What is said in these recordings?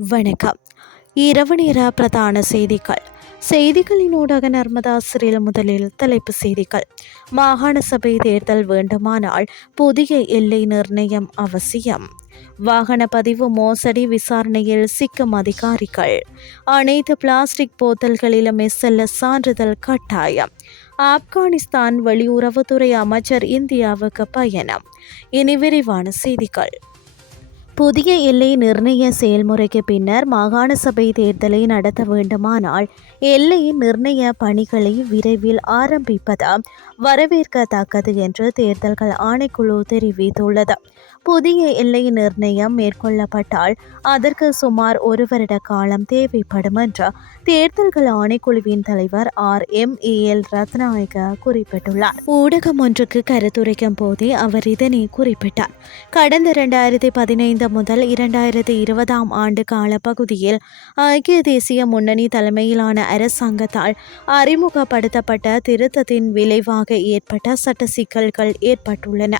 வணக்கம். இரவு நேர பிரதான செய்திகள். செய்திகளின் ஊடாக நர்மதா சிறில் முதலில் தலைப்பு செய்திகள். மாகாண சபை தேர்தல் வேண்டுமானால் புதிய எல்லை நிர்ணயம் அவசியம். வாகன பதிவு மோசடி விசாரணையில் சிக்கும் அதிகாரிகள். அனைத்து பிளாஸ்டிக் போத்தல்களிலும் எஸ்எல்எஸ் சான்றிதழ் கட்டாயம். ஆப்கானிஸ்தான் வெளியுறவுத்துறை அமைச்சர் இந்தியாவுக்கு பயணம். இனி விரிவான செய்திகள். புதிய எல்லை நிர்ணய செயல்முறைக்கு பின்னர் மாகாண சபை தேர்தலை நடத்த வேண்டுமானால் எல்லை நிர்ணய பணிகளை விரைவில் ஆரம்பிப்பது வரவேற்கத்தக்கது என்று தேர்தல்கள் ஆணைக்குழு தெரிவித்துள்ளது. புதிய எல்லை நிர்ணயம் மேற்கொள்ளப்பட்டால் அதற்கு சுமார் ஒரு வருட காலம் தேவைப்படும் என்று தேர்தல்கள் ஆணைக்குழுவின் தலைவர் R. M. A. L. Rathnayake குறிப்பிட்டுள்ளார். ஊடகம் ஒன்றுக்கு கருத்துரைக்கும் போதே அவர் இதனை குறிப்பிட்டார். கடந்த இரண்டாயிரத்தி பதினைந்து முதல் இரண்டாயிரத்தி இருபதாம் ஆண்டு கால பகுதியில் ஐக்கிய தேசிய முன்னணி தலைமையிலான அரசாங்கத்தால் அறிமுகப்படுத்தப்பட்ட திருத்தத்தின் விளைவாக ஏற்பட்ட சட்ட சிக்கல்கள் ஏற்பட்டுள்ளன.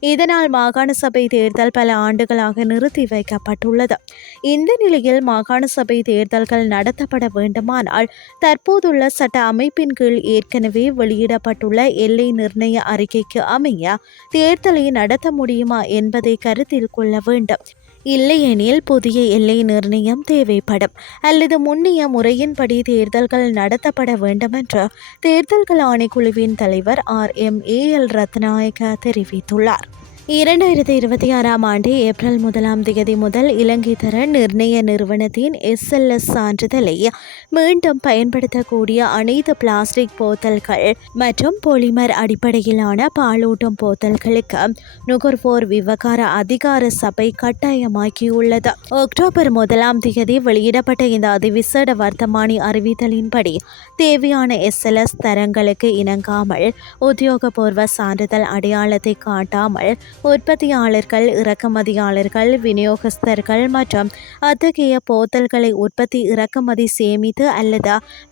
இதனால் மாகாண சபை தேர்தல் பல ஆண்டுகளாக நிறுத்தி வைக்கப்பட்டுள்ளது. இந்த நிலையில் மாகாண சபை தேர்தல்கள் நடத்தப்பட வேண்டுமானால் தற்போதுள்ள சட்ட அமைப்பின் கீழ் ஏற்கனவே வெளியிடப்பட்டுள்ள எல்லை நிர்ணய அறிக்கைக்கு அமைய தேர்தலை நடத்த முடியுமா என்பதை கருத்தில் கொள்ள வேண்டும். இல்லையெனில் புதிய எல்லை நிர்ணயம் தேவைப்படும். அல்லது முன்னிய முறையின்படி தேர்தல்கள் நடத்தப்பட வேண்டுமென்று தேர்தல்கள் ஆணைக்குழுவின் தலைவர் R M A L Rathnayake தெரிவித்துள்ளார். இரண்டாயிரத்தி இருபத்தி ஆறாம் ஆண்டு ஏப்ரல் முதலாம் தேதி முதல் இலங்கை தர நிர்ணய நிறுவனத்தின் எஸ்எல்எஸ் சான்றிதழை மீண்டும் பயன்படுத்தக்கூடிய அனைத்து பிளாஸ்டிக் போத்தல்கள் மற்றும் பொலிமர் அடிப்படையிலான பாலூட்டும் போத்தல்களுக்கு நுகர்வோர் விவகார அதிகார சபை கட்டாயமாக்கியுள்ளது. அக்டோபர் முதலாம் தேதி வெளியிடப்பட்ட இந்த அதிவிசேட வர்த்தமானி அறிவித்தலின்படி தேவையான எஸ்எல்எஸ் தரங்களுக்கு இணங்காமல் உத்தியோகபூர்வ சான்றிதழ் அடையாளத்தை காட்டாமல் உற்பத்தியாளர்கள் இறக்குமதியாளர்கள் விநியோகஸ்தர்கள் மற்றும் அத்தகைய போத்தல்களை உற்பத்தி இறக்குமதி சேமித்து அல்லது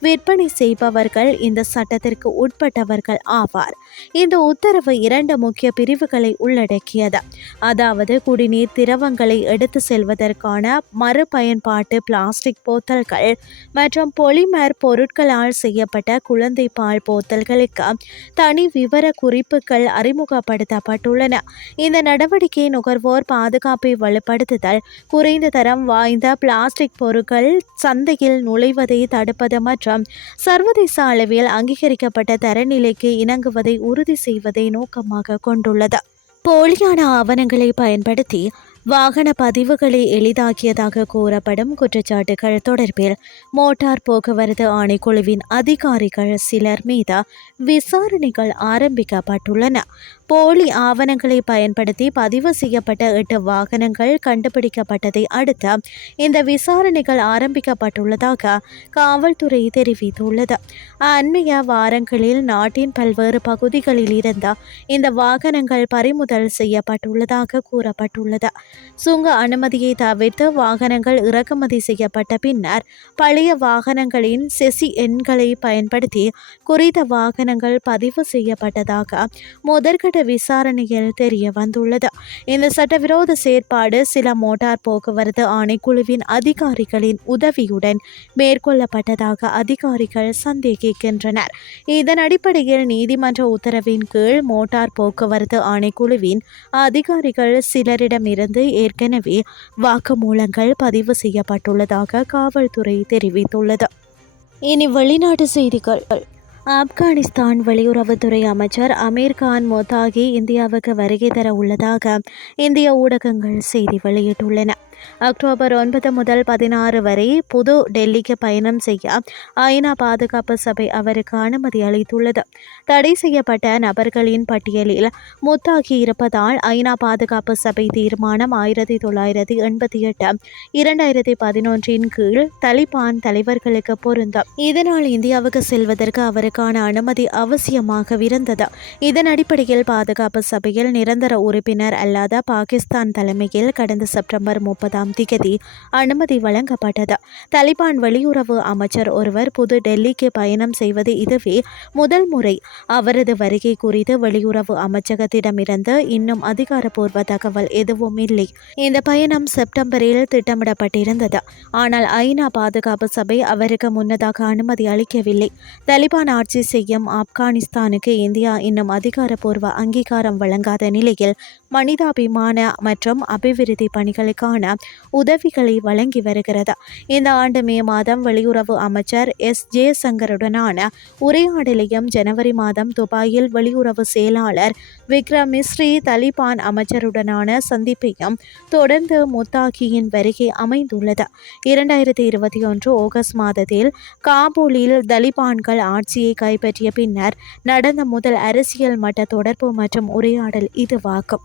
விற்பனை செய்பவர்கள் இந்த சட்டத்திற்கு உட்பட்டவர்கள் ஆவார். இந்த உத்தரவு இரண்டு முக்கிய பிரிவுகளை உள்ளடக்கியது. அதாவது குடிநீர் திரவங்களை எடுத்து செல்வதற்கான மறுபயன்பாட்டு பிளாஸ்டிக் போத்தல்கள் மற்றும் பொலிமர் பொருட்களால் செய்யப்பட்ட குழந்தை பால் போத்தல்களுக்கு தனி விவர குறிப்புகள் அறிமுகப்படுத்தப்பட்டுள்ளன. இந்த நடவடிக்கை நுகர்வோர் பாதுகாப்பை வலுப்படுத்துதல் குறைந்த தரம் வாய்ந்த பிளாஸ்டிக் பொருட்கள் சந்தையில் நுழைவதை தடுப்பது மற்றும் சர்வதேச அளவில் அங்கீகரிக்கப்பட்ட தரநிலைக்கு இணங்குவதை உறுதி செய்வதை நோக்கமாக கொண்டுள்ளது. போலியான ஆவணங்களை பயன்படுத்தி வாகன பதிவுகளை எளிதாக்கியதாக கூறப்படும் குற்றச்சாட்டுகள் தொடர்பில் மோட்டார் போக்குவரத்து ஆணைக்குழுவின் அதிகாரிகள் சிலர் மீது விசாரணைகள் ஆரம்பிக்கப்பட்டுள்ளன. போலி ஆவணங்களை பயன்படுத்தி பதிவு செய்யப்பட்ட எட்டு வாகனங்கள் கண்டுபிடிக்கப்பட்டதை அடுத்து இந்த விசாரணைகள் ஆரம்பிக்கப்பட்டுள்ளதாக காவல்துறை தெரிவித்துள்ளது. அண்மைய வாரங்களில் நாட்டின் பல்வேறு பகுதிகளில் இருந்த இந்த வாகனங்கள் பறிமுதல் செய்யப்பட்டுள்ளதாக கூறப்பட்டுள்ளது. சுங்க அனுமதியை தவிர்த்து வாகனங்கள் இறக்குமதி செய்யப்பட்ட பின்னர் பழைய வாகனங்களின் செசி எண்களை பயன்படுத்தி குறித்த வாகனங்கள் பதிவு செய்யப்பட்டதாக முதற்கட்ட விசாரணையில் தெரிய வந்துள்ளது. இந்த சட்டவிரோத செயற்பாடு சில மோட்டார் போக்குவரத்து ஆணைக்குழுவின் அதிகாரிகளின் உதவியுடன் மேற்கொள்ளப்பட்டதாக அதிகாரிகள் சந்தேகிக்கின்றனர். இதன் அடிப்படையில் நீதிமன்ற உத்தரவின் கீழ் மோட்டார் போக்குவரத்து ஆணைக்குழுவின் அதிகாரிகள் சிலரிடமிருந்து ஏற்கனவே வாக்குமூலங்கள் பதிவு செய்யப்பட்டுள்ளதாக காவல்துறை தெரிவித்துள்ளது. இனி வெளிநாட்டு செய்திகள். ஆப்கானிஸ்தான் வெளியுறவுத்துறை அமைச்சர் அமீர் கான் மொத்தாகி இந்தியாவுக்கு வருகை தர உள்ளதாக இந்திய ஊடகங்கள் செய்தி வெளியிட்டுள்ளன. அக்டோபர் ஒன்பது முதல் பதினாறு வரை புது டெல்லிக்கு பயணம் செய்ய ஐநா பாதுகாப்பு சபை அவருக்கு அனுமதி அளித்துள்ளது. தடை செய்யப்பட்ட நபர்களின் பட்டியலில் முத்தாகி இருப்பதால் ஐநா பாதுகாப்பு சபை தீர்மானம் ஆயிரத்தி தொள்ளாயிரத்தி எண்பத்தி எட்டு இரண்டாயிரத்தி பதினொன்றின் கீழ் தலிபான் தலைவர்களுக்கு பொருந்தும். இதனால் இந்தியாவுக்கு செல்வதற்கு அவருக்கான அனுமதி அவசியமாகவிருந்தது இதன் அடிப்படையில் பாதுகாப்பு சபையில் நிரந்தர உறுப்பினர் அல்லாத பாகிஸ்தான் தலைமையில் கடந்த செப்டம்பர் முப்பது ஒன்பதாம் திகதி அனுமதி வழங்கப்பட்டது. தலிபான் வெளியுறவு அமைச்சர் ஒருவர் புது டெல்லிக்கு பயணம் செய்வது இதுவே முதல் முறை. அவரது வருகை குறித்து வெளியுறவு அமைச்சகத்திடமிருந்து இன்னும் அதிகாரப்பூர்வ தகவல் எதுவும் இல்லை. இந்த பயணம் செப்டம்பரில் திட்டமிடப்பட்டிருந்தது. ஆனால் ஐநா பாதுகாப்பு சபை அவருக்கு முன்னதாக அனுமதி அளிக்கவில்லை. தலிபான் ஆட்சி செய்யும் ஆப்கானிஸ்தானுக்கு இந்தியா இன்னும் அதிகாரப்பூர்வ அங்கீகாரம் வழங்காத நிலையில் மனிதாபிமான மற்றும் அபிவிருத்தி பணிகளுக்கான உதவிகளை வழங்கி வருகிறது. இந்த ஆண்டு மே மாதம் வெளியுறவு அமைச்சர் எஸ். ஜெயசங்கருடனான உரையாடலையும் ஜனவரி மாதம் துபாயில் வெளியுறவு செயலாளர் விக்ரம் மிஸ்ரி தலிபான் அமைச்சருடனான சந்திப்பையும் தொடர்ந்து முத்தாகியின் வருகை அமைந்துள்ளது. இரண்டாயிரத்தி இருபத்தி ஒன்று ஆகஸ்ட் மாதத்தில் காபூலில் தலிபான்கள் ஆட்சியை கைப்பற்றிய பின்னர் நடந்த முதல் அரசியல் மட்ட தொடர்பு மற்றும் உரையாடல் இதுவாகும்